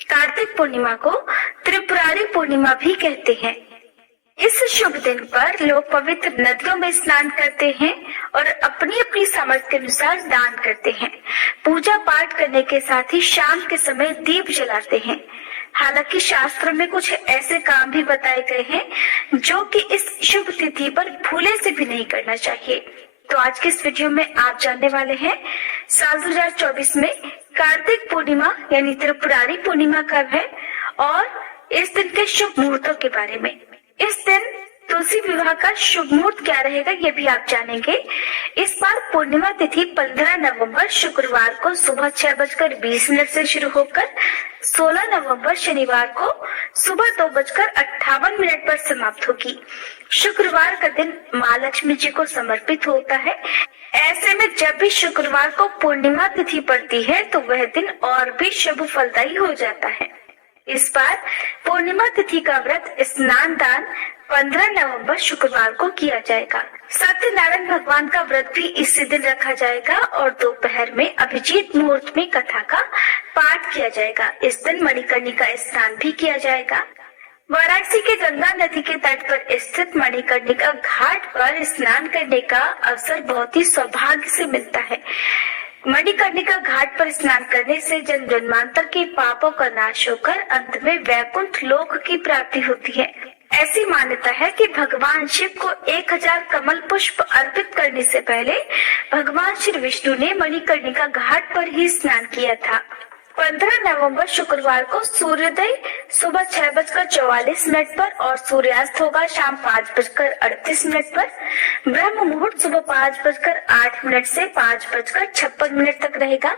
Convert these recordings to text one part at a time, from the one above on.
कार्तिक पूर्णिमा को त्रिपुरारी पूर्णिमा भी कहते हैं। इस शुभ दिन पर लोग पवित्र नदियों में स्नान करते हैं और अपनी अपनी सामर्थ्य के अनुसार दान करते हैं। पूजा पाठ करने के साथ ही शाम के समय दीप जलाते हैं। हालांकि शास्त्रों में कुछ ऐसे काम भी बताए गए हैं जो कि इस शुभ तिथि पर भूले से भी नहीं करना चाहिए। तो आज के इस वीडियो में आप जानने वाले हैं साल 2024 में कार्तिक पूर्णिमा यानी त्रिपुरारी पूर्णिमा कब है और इस दिन के शुभ मुहूर्तों के बारे में। इस दिन तुलसी विवाह का शुभ मुहूर्त क्या रहेगा ये भी आप जानेंगे। इस बार पूर्णिमा तिथि 15 नवंबर शुक्रवार को सुबह 6:20 से शुरू होकर 16 नवंबर शनिवार को सुबह 2:58 पर समाप्त होगी। शुक्रवार का दिन माँ लक्ष्मी जी को समर्पित होता है। ऐसे में जब भी शुक्रवार को पूर्णिमा तिथि पड़ती है तो वह दिन और भी शुभ फलदायी हो जाता है। इस बार पूर्णिमा तिथि का व्रत स्नान दान 15 नवंबर शुक्रवार को किया जाएगा। सत्यनारायण भगवान का व्रत भी इसी दिन रखा जाएगा और दोपहर में अभिजीत मुहूर्त में कथा का पाठ किया जाएगा। इस दिन मणिकर्णिका स्नान भी किया जाएगा। वाराणसी के गंगा नदी के तट पर स्थित मणिकर्णिका घाट पर स्नान करने का अवसर बहुत ही सौभाग्य से मिलता है। मणिकर्णिका घाट पर स्नान करने से जन्म जन्मांतर के पापों का नाश होकर अंत में वैकुंठ लोक की प्राप्ति होती है। ऐसी मान्यता है कि भगवान शिव को 1000 कमल पुष्प अर्पित करने से पहले भगवान श्री विष्णु ने मणिकर्णिका घाट पर ही स्नान किया था। 15 नवंबर शुक्रवार को सूर्योदय सुबह 6:44 पर और सूर्यास्त होगा शाम 5:38 पर। ब्रह्म मुहूर्त सुबह 5:08 से 5:56 तक रहेगा।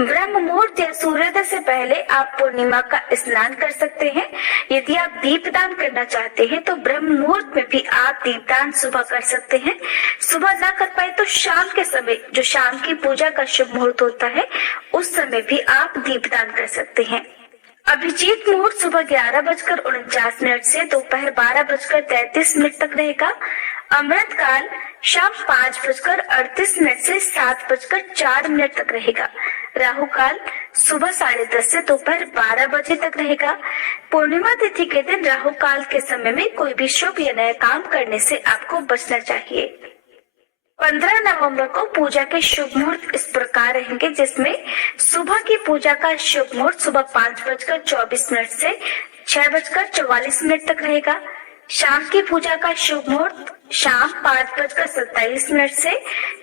ब्रह्म मुहूर्त या सूर्योदय से पहले आप पूर्णिमा का स्नान कर सकते हैं। यदि आप दीपदान करना चाहते हैं तो ब्रह्म मुहूर्त में भी आप दीपदान सुबह कर सकते हैं। सुबह ना कर पाए तो शाम के समय जो शाम की पूजा का शुभ मुहूर्त होता है उस समय भी आप दीपदान कर सकते हैं। अभिजीत मुहूर्त सुबह 11:49 से दोपहर 12:33 तक रहेगा। अमृत काल शाम 5:38 से 7:04 तक रहेगा। राहु काल सुबह 10:30 से दोपहर 12 बजे तक रहेगा। पूर्णिमा तिथि के दिन राहु काल के समय में कोई भी शुभ या नया काम करने से आपको बचना चाहिए। 15 नवंबर को पूजा के शुभ मुहूर्त इस प्रकार रहेंगे, जिसमें सुबह की पूजा का शुभ मुहूर्त सुबह 5:24 से 6:44 तक रहेगा। शाम की पूजा का शुभ मुहूर्त शाम 5:27 से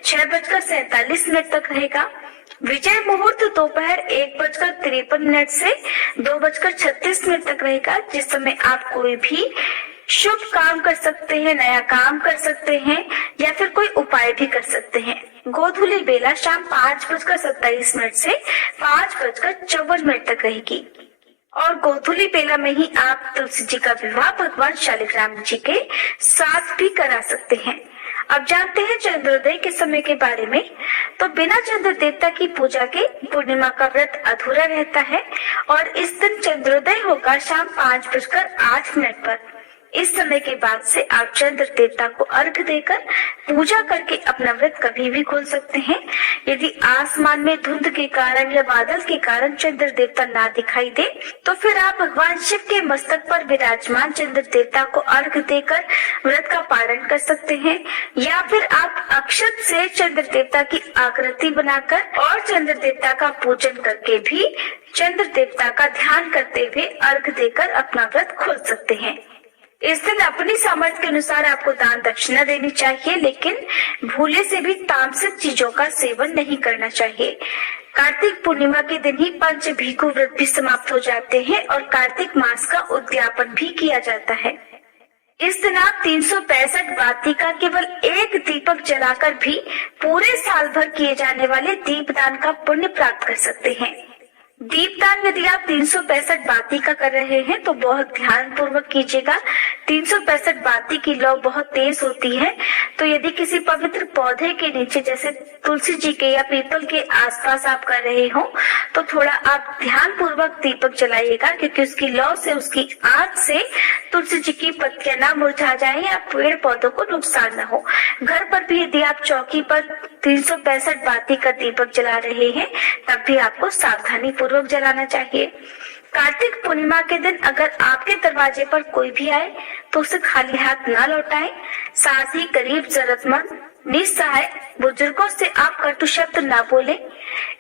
6:47 तक रहेगा। विजय मुहूर्त दोपहर 1:53 से 2:36 तक रहेगा, जिस समय आप कोई भी शुभ काम कर सकते हैं, नया काम कर सकते हैं या फिर कोई उपाय भी कर सकते हैं। गोधूली बेला शाम 5:27 से 5:54 तक रहेगी और गोधूली बेला में ही आप तुलसी जी का विवाह भगवान शालिग्राम जी के साथ भी करा सकते हैं। अब जानते हैं चंद्रोदय के समय के बारे में। तो बिना चंद्र देवता की पूजा के पूर्णिमा का व्रत अधूरा रहता है और इस दिन चंद्रोदय होगा शाम 5:08 पर। इस समय के बाद से आप चंद्र देवता को अर्घ देकर पूजा करके अपना व्रत कभी भी खोल सकते हैं। यदि आसमान में धुंध के कारण या बादल के कारण चंद्र देवता ना दिखाई दे तो फिर आप भगवान शिव के मस्तक पर विराजमान चंद्र देवता को अर्घ देकर व्रत का पारण कर सकते हैं या फिर आप अक्षत से चंद्र देवता की आकृति बनाकर और चंद्र देवता का पूजन करके भी चंद्र देवता का ध्यान करते हुए अर्घ देकर अपना व्रत खोल सकते हैं। इस दिन अपनी सामर्थ्य के अनुसार आपको दान दक्षिणा देनी चाहिए, लेकिन भूले से भी तामसिक चीजों का सेवन नहीं करना चाहिए। कार्तिक पूर्णिमा के दिन ही पंच भीखु व्रत भी समाप्त हो जाते हैं और कार्तिक मास का उद्यापन भी किया जाता है। इस दिन आप 365 बाती का केवल एक दीपक जलाकर भी पूरे साल भर किए जाने वाले दीपदान का पुण्य प्राप्त कर सकते हैं। दीपदान यदि आप 365 बाती का कर रहे हैं तो बहुत ध्यान पूर्वक कीजिएगा। 365 बाती की लौ बहुत तेज होती है, तो यदि किसी पवित्र पौधे के नीचे जैसे तुलसी जी के या पीपल के आसपास आप कर रहे हो तो थोड़ा आप ध्यान पूर्वक दीपक जलाइएगा, क्योंकि उसकी लौ से उसकी आग से तुलसी जी की पत्तियां ना मुरझा जाए या पेड़ पौधों को नुकसान न हो। घर पर भी यदि आप चौकी पर 365 बाती का दीपक जला रहे हैं तब भी आपको सावधानी पूर्वक जलाना चाहिए। कार्तिक पूर्णिमा के दिन अगर आपके दरवाजे पर कोई भी आए तो उसे खाली हाथ न लौटाएं। साथ ही गरीब, जरूरतमंद, निस्सहाय बुजुर्गों से आप कटु शब्द न बोलें।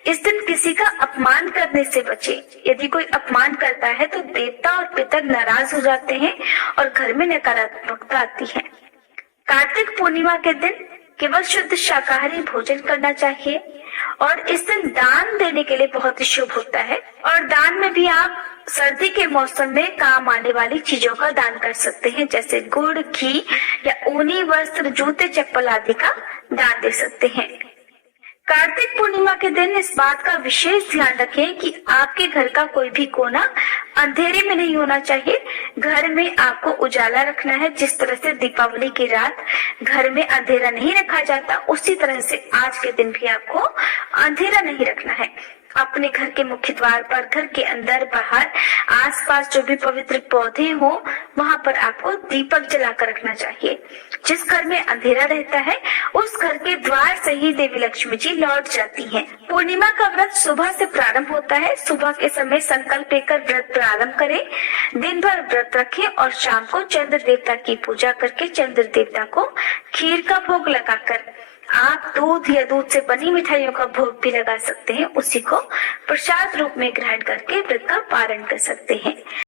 इस दिन किसी का अपमान करने से बचें। यदि कोई अपमान करता है तो देवता और पितर नाराज हो जाते हैं और घर में नकारात्मकता आती है। कार्तिक पूर्णिमा के दिन केवल शुद्ध शाकाहारी भोजन करना चाहिए और इस दिन दान देने के लिए बहुत ही शुभ होता है। और दान में भी आप सर्दी के मौसम में काम आने वाली चीजों का दान कर सकते हैं, जैसे गुड़, घी या ऊनी वस्त्र, जूते, चप्पल आदि का दान दे सकते हैं। कार्तिक पूर्णिमा के दिन इस बात का विशेष ध्यान रखें कि आपके घर का कोई भी कोना अंधेरे में नहीं होना चाहिए। घर में आपको उजाला रखना है। जिस तरह से दीपावली की रात घर में अंधेरा नहीं रखा जाता, उसी तरह से आज के दिन भी आपको अंधेरा नहीं रखना है। अपने घर के मुख्य द्वार पर, घर के अंदर बाहर, आसपास जो भी पवित्र पौधे हो वहां पर आपको दीपक जलाकर रखना चाहिए। जिस घर में अंधेरा रहता है उस घर के द्वार से ही देवी लक्ष्मी जी लौट जाती हैं। पूर्णिमा का व्रत सुबह से प्रारंभ होता है। सुबह के समय संकल्प लेकर व्रत प्रारंभ करें। दिन भर व्रत रखें और शाम को चंद्र देवता की पूजा करके चंद्र देवता को खीर का भोग लगाकर आप दूध या दूध से बनी मिठाइयों का भोग भी लगा सकते हैं। उसी को प्रसाद रूप में ग्रहण करके व्रत का पारण कर सकते हैं।